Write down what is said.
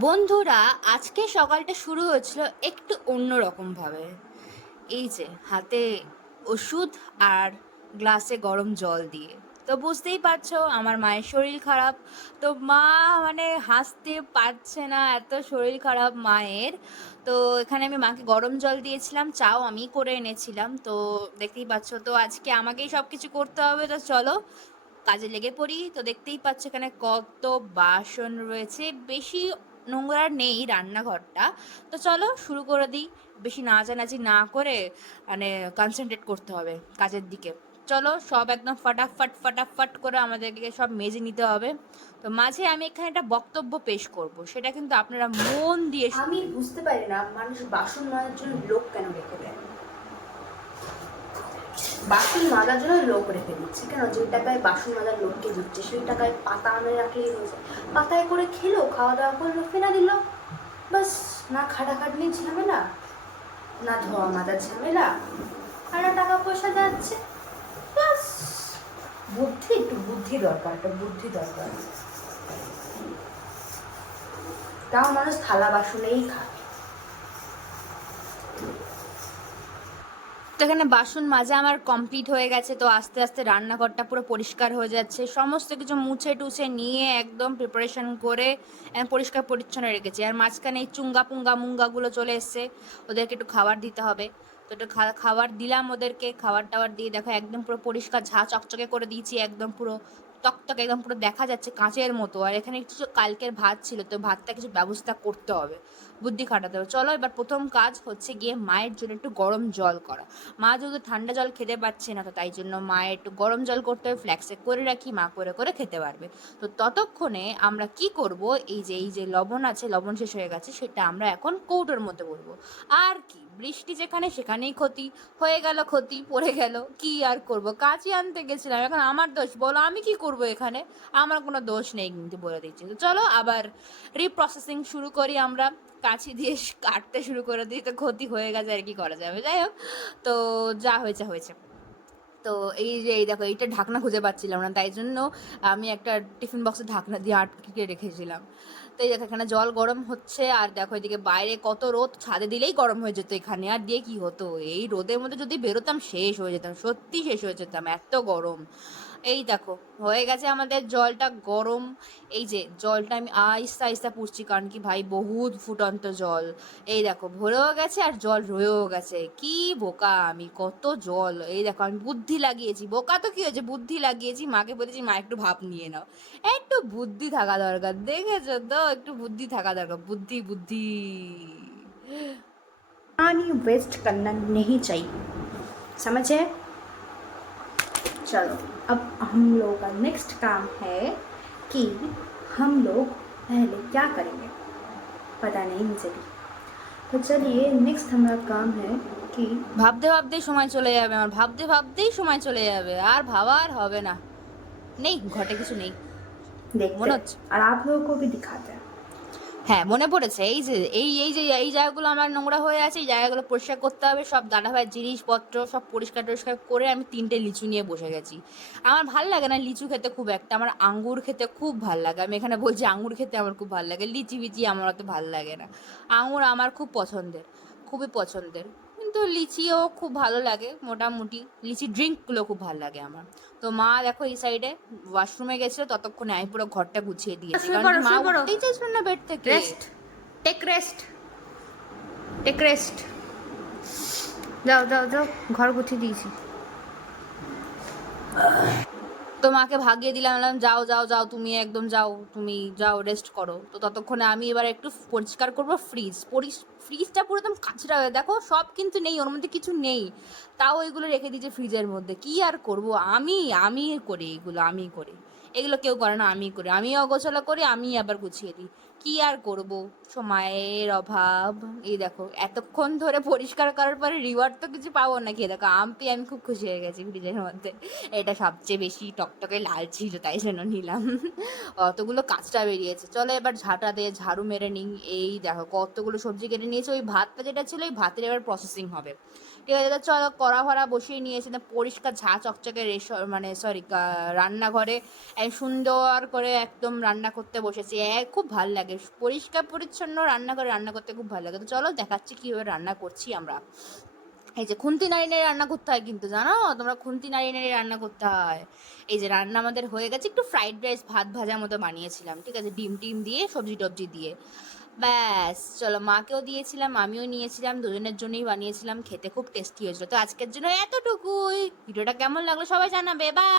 বন্ধুরা, আজকে সকালটা শুরু হয়েছিল একটু অন্যরকম ভাবে। এই যে হাতে ওষুধ আর গ্লাসে গরম জল দিয়ে, তো বুঝতেই পারছো আমার মায়ের শরীর খারাপ। তো মা মানে হাসতে পারছে না, এত শরীর খারাপ মায়ের। তো এখানে আমি মাকে গরম জল দিয়েছিলাম, চাও আমি করে এনেছিলাম। তো দেখতেই পাচ্ছ, তো আজকে আমাকেই সব কিছু করতে হবে, তো চলো কাজে লেগে পড়ি। তো দেখতেই পাচ্ছ এখানে কত বাসন রয়েছে, বেশি নোংরা নেই রান্নাঘরটা। তো চলো শুরু করে দিই, বেশি নাচানাচি না করে মানে কনসেন্ট্রেট করতে হবে কাজের দিকে। চলো সব একদম ফাটাফাট ফাটাফাট করে আমাদেরকে সব মেজে নিতে হবে। তো মাঝে আমি এখানে একটা বক্তব্য পেশ করব, সেটা কিন্তু আপনারা মন দিয়ে আমি শুনবেন। বুঝতে পারি না মানুষ বাসন মাজার জন্য লোক কেন রেখে দেয়। বাসন মাজার জন্য লোক রেখে দিচ্ছে কেন? যে টাকায় বাসন মাজার লোককে দিচ্ছে সেই টাকায় পাতা আনে রাখলেই হয়েছে। পাতায় করে খেলো, খাওয়া দাওয়া করলো, ফেনা দিল, বাস। না খাটাখাটনি ঝামেলা, না ধোয়া মাজার ঝামেলা, আর না টাকা পয়সা যাচ্ছে, বাস। একটু বুদ্ধি দরকার, একটা বুদ্ধি দরকার। তাও মানুষ থালা বাসনেই খায়। তো এখানে বাসন মাজা আমার কমপ্লিট হয়ে গেছে। তো আস্তে আস্তে রান্নাঘরটা পুরো পরিষ্কার হয়ে যাচ্ছে, সমস্ত কিছু মুছে টুছে নিয়ে একদম প্রিপারেশন করে পরিষ্কার পরিচ্ছন্ন রেখেছি। আর মাঝখানে এই চুঙ্গা পুঙ্গা মুঙ্গাগুলো চলে এসছে, ওদেরকে একটু খাবার দিতে হবে। তো একটু খাবার দিলাম ওদেরকে, খাবার টাবার দিয়ে দেখো একদম পুরো পরিষ্কার ঝা চকচকে করে দিয়েছি, একদম পুরো টকটকে, একদম পুরো দেখা যাচ্ছে কাঁচের মতো। আর এখানে কিছু কালকের ভাত ছিল, তো ভাতটা কিছু ব্যবস্থা করতে হবে, বুদ্ধি খাটাতে হবে। চলো এবার প্রথম কাজ হচ্ছে গিয়ে মায়ের জন্য একটু গরম জল করা। মা যেহেতু ঠান্ডা জল খেতে পারছে না, তো তাই জন্য মায়ের একটু গরম জল করতে হবে, ফ্ল্যাক্সে করে রাখি, মা করে করে খেতে পারবে। তো ততক্ষণে আমরা কি করব, এই যে লবণ আছে, লবণ শেষ হয়ে গেছে, সেটা আমরা এখন কৌটোর মধ্যে বলবো। আর কি, বৃষ্টি যেখানে সেখানেই ক্ষতি হয়ে গেল, ক্ষতি পড়ে গেল, কি আর করব, কাঁচি আনতে গেছিলাম, এখন আমার দোষ বলো, আমি কি করব এখানে? আমার কোনো দোষ নেই কিন্তু, বলে দিচ্ছি। তো চলো আবার রিপ্রসেসিং শুরু করি আমরা, কাঁচি দিয়ে কাটতে শুরু করে দিই। তো ক্ষতি হয়ে গেছে, আর কি করা যাবে, যাই হোক। তো যা হয়েছে হয়েছে। তো এই যে এই দেখো, এইটা ঢাকনা খুঁজে পাচ্ছিলাম না, তাই জন্য আমি একটা টিফিন বক্সে ঢাকনা দিয়ে আটকে রেখেছিলাম। তো এই দেখো এখানে জল গরম হচ্ছে, আর দেখো এদিকে বাইরে কত রোদ, ছাদে দিলেই গরম হয়ে যেত, এখানে আর দিয়ে কি হতো? এই রোদের মধ্যে যদি বেরোতাম শেষ হয়ে যেতাম, সত্যি শেষ হয়ে যেতাম, এত গরম। এই দেখো হয়ে গেছে আমাদের জলটা গরম। এই যে জলটা আমি আস্তে আস্তে পুড়ছি, কারণ কি ভাই বহুত ফুটন্ত জল। এই দেখো ভরেও গেছে আর জল রয়েও গেছে, কি বোকা আমি, কত জল। এই দেখো আমি বুদ্ধি লাগিয়েছি, বোকা তো কি হয়েছে, বুদ্ধি লাগিয়েছি, মাকে বলেছি মা একটু ভাপ নিয়ে নাও। একটু বুদ্ধি থাকা দরকার, দেখেছো তো, একটু বুদ্ধি থাকা দরকার, বুদ্ধি বুদ্ধি। पानी वेस्ट करना नहीं चाहिए, समझे? चलो, अब हम लोग का नेक्स्ट काम है कि हम लोग पहले क्या करेंगे, पता नहीं मुझे भी। तो चलिए, नेक्स्ट हमारा काम है कि ভাবতে ভাবতেই সময় চলে যাবে আমার, ভাবতে ভাবতেই সময় চলে যাবে, আর ভাবা আর হবে না, নেই ঘটে কিছু নেই देखते মনে हैं হচ্ছে। और आप लोगों को भी दिखाते हैं। হ্যাঁ মনে পড়েছে, এই জায়গাগুলো আমার নোংরা হয়ে আছে, এই জায়গাগুলো পরিষ্কার করতে হবে, সব দাদাভাইয়ের জিনিসপত্র সব পরিষ্কার টরিষ্কার করে আমি 3টে লিচু নিয়ে বসে গেছি। আমার ভাল লাগে না লিচু খেতে খুব একটা, আমার আঙ্গুর খেতে খুব ভাল লাগে। আমি এখানে বলছি আঙ্গুর খেতে আমার খুব ভাল লাগে, লিচি বিচি আমার অত ভাল লাগে না। আঙ্গুর আমার খুব পছন্দের, খুবই পছন্দের। কিন্তু লিচিও খুব ভালো লাগে, মোটামুটি লিচি ড্রিঙ্কগুলো খুব ভালো লাগে আমার। তো মা দেখো এই সাইডে ওয়াশরুমে গেছিলো, ততক্ষণে আমি পুরো ঘরটা গুছিয়ে দিয়েছি, শুয়ে কারণ কি পড়ো, মা শুয়ে পড়ো। উঠতেই চাইছিল না বেড থেকে। Rest, take rest, take rest. जाओ जाओ जाओ, घर गुछी दीजिए। তো মাকে ভাগিয়ে দিলাম, বললাম যাও যাও যাও, তুমি একদম যাও, তুমি যাও রেস্ট করো। তো ততক্ষণে আমি এবার একটু পরিষ্কার করবো ফ্রিজ। ফ্রিজটা পুরো একদম কাঁচরা হয়ে, দেখো সব কিন্তু নেই, ওর মধ্যে কিছু নেই, তাও এগুলো রেখে দিয়েছে ফ্রিজের মধ্যে। কি আর করব, আমি করি এগুলো, আমি করি এগুলো, কেউ করে না, আমি করি, আমি অগোছালো করি, আমি আবার গুছিয়ে দিই। কি আর করব, সময়ের অভাব। এই দেখো এতক্ষণ ধরে পরিষ্কার করার পরে রিওয়ার্ড তো কিছু পাবো না, কি দেখো আম পেয়ে আমি খুব খুশি হয়ে গেছি ফ্রিজের মধ্যে। এটা সবচেয়ে বেশি টকটকে লাল ছিল, তাই জন্য নিলাম। অতগুলো কাঁচটা বেরিয়েছে, চলো এবার ঝাঁটা দিয়ে ঝাড়ু মেরে নিই। এই দেখো কতগুলো সবজি কেটে নিয়েছে, ওই ভাতটা যেটা ছিল ওই ভাতের এবার প্রসেসিং হবে। ঠিক আছে, তো চলো কড়া ভরা বসিয়ে নিয়েছি, না পরিষ্কার ঝাঁ চকচকে মানে সরি রান্নাঘরে সুন্দর করে একদম রান্না করতে বসেছি। খুব ভাল লাগে লাগে, পরিষ্কার পরিচ্ছন্ন রান্না করে রান্না করতে খুব ভালো লাগে। তো চলো দেখাচ্ছি কীভাবে রান্না করছি আমরা। এই যে খুন্তি নাড়িয়ে নাড়িয়ে রান্না করতে হয় কিন্তু, জানো তোমরা, খুন্তি নাড়িয়ে নাড়িয়ে রান্না করতে হয়। এই যে রান্না আমাদের হয়ে গেছে, একটু ফ্রাইড রাইস ভাত ভাজার মতো বানিয়েছিলাম, ঠিক আছে, ডিম টিম দিয়ে সবজি টবজি দিয়ে। ব্যাস চলো, মাকেও দিয়েছিলাম, আমিও নিয়েছিলাম, দুজনের জন্যই বানিয়েছিলাম, খেতে খুব টেস্টি হয়েছিল। তো আজকের জন্য এতটুকুই, ভিডিওটা কেমন লাগলো সবাই জানাবে, বাই।